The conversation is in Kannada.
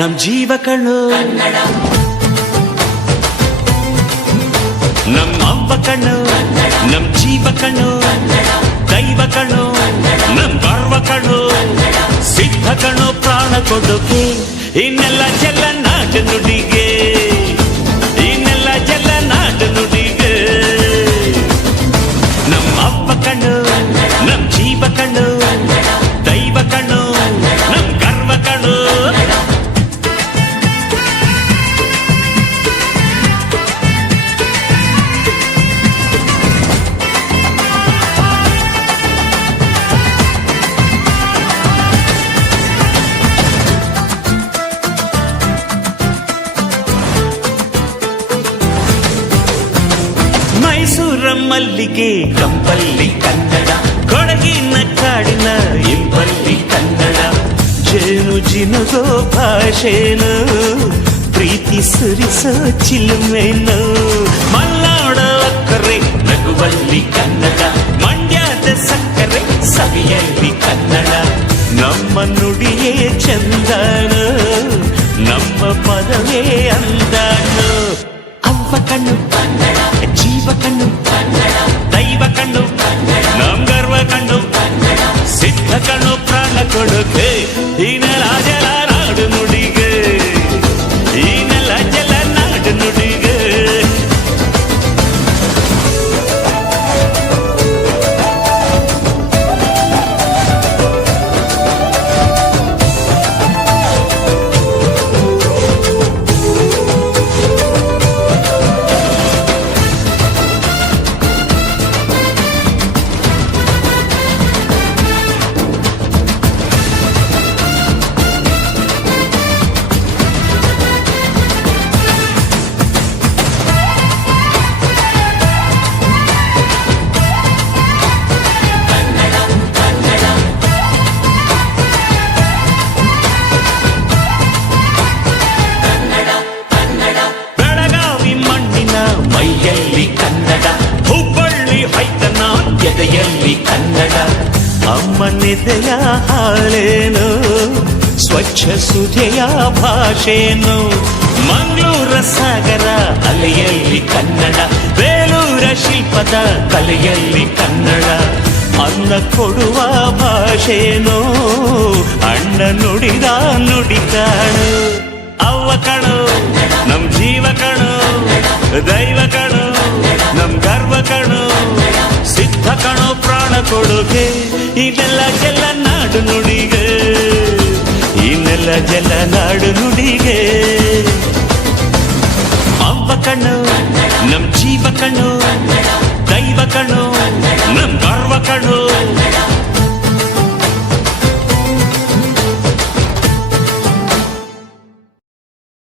ನಮ್ ಜೀವ ಕಣ್ಣು ನಮ್ ಅವ್ವ ಕಣ್ಣು ನಮ್ ಜೀವ ಕಣ್ಣು ದೈವ ಕಣ್ಣು ನಮ್ ಗರ್ವ ಕಣ್ಣು ಸಿದ್ಧ ಕಣ್ಣು ಪ್ರಾಣ ಕೊಡೋಕೆ ಇನ್ನೆಲ್ಲ ಚೆಲ್ಲ ನಾಡು ನುಡಿಗೆ ಇನ್ನೆಲ್ಲ ಚೆಲ್ಲ ನಾಡು ನುಡಿಗೆ ನಮ್ ಅವ್ವ ಕಣ್ಣು ನಮ್ ಜೀವ ಕಣ್ಣು ದೈವ ಕಣ್ಣು ನಮ್ ಗರ್ವ ಕಣ್ಣು ಮೈಸೂರ ಮಲ್ಲಿಗೆ ಕಂಪಲ್ಲಿ ಕನ್ನಡ ಕೊಡಗಿನ ಕಾಡಿನ ಇಂಪಲ್ಲಿ ಕನ್ನಡ ಜೇನು ಜಿನುಗೋ ಭಾಷೆನು ಪ್ರೀತಿ ಸುರಿಸೋ ಚಿಲುಮೆನು ಮಲ್ನಾಡ ಅಕ್ಕರೆ ನಗುವಲ್ಲಿ ಕನ್ನಡ ಮಂಡ್ಯದ ಸಕ್ಕರೆ ಸವಿಯಲ್ಲಿ ಕನ್ನಡ ನಮ್ಮ ನುಡಿಯೇ ಚಂದನು ನಮ್ಮ ಪದವೇ ಅಂದನು ಅವ್ವ ಕಣ್ಣು ಜೀವ ಕಣ್ಣು ದೈವ ಕಣ್ಣು ನಮ್ ಗರ್ವ ಕಣ್ಣು ಸಿದ್ಧ ಕಣ್ಣು ಪ್ರಾಣ ಕೊಡುಗೆ ಈ ನೆಲ ಜಲ ನಾಡು ನುಡಿಗೆ ಈ ನೆಲ ಜಲ ನಾಡು ನುಡಿಗೆ ಎದೆಯಲ್ಲಿ ಕನ್ನಡ ಅಮ್ಮನೆದೆಯ ಹಾಳೇನು ಸ್ವಚ್ಛ ಸುಧೆಯ ಭಾಷೆನು ಮಂಗಳೂರ ಸಾಗರ ಅಲೆಯಲ್ಲಿ ಕನ್ನಡ ಬೇಲೂರ ಶಿಲ್ಪದ ಕಲೆಯಲ್ಲಿ ಕನ್ನಡ ಅನ್ನ ಕೊಡುವ ಭಾಷೆನು ಅಣ್ಣ ನುಡಿದ ನುಡಿ ಕಾಣು ಅವ್ವ ಕಣು ನಮ್ ಜೀವ ಕಣು ದೈವ ಕಣು ನಮ್ ಗರ್ವ ಕಣು ಸಿದ್ಧ ಕಣು ಪ್ರಾಣ ಕೊಡುಗೆ ಇದೆಲ್ಲ ಜಲ ನಾಡು ನುಡಿಗೆ ಇನ್ನೆಲ್ಲ ಜಲ ನಾಡು ನುಡಿಗೆ ಅವ್ವ ಕಣ್ಣು ನಮ್ ಜೀವ ಕಣ್ಣು ದೈವ ಕಣ್ಣು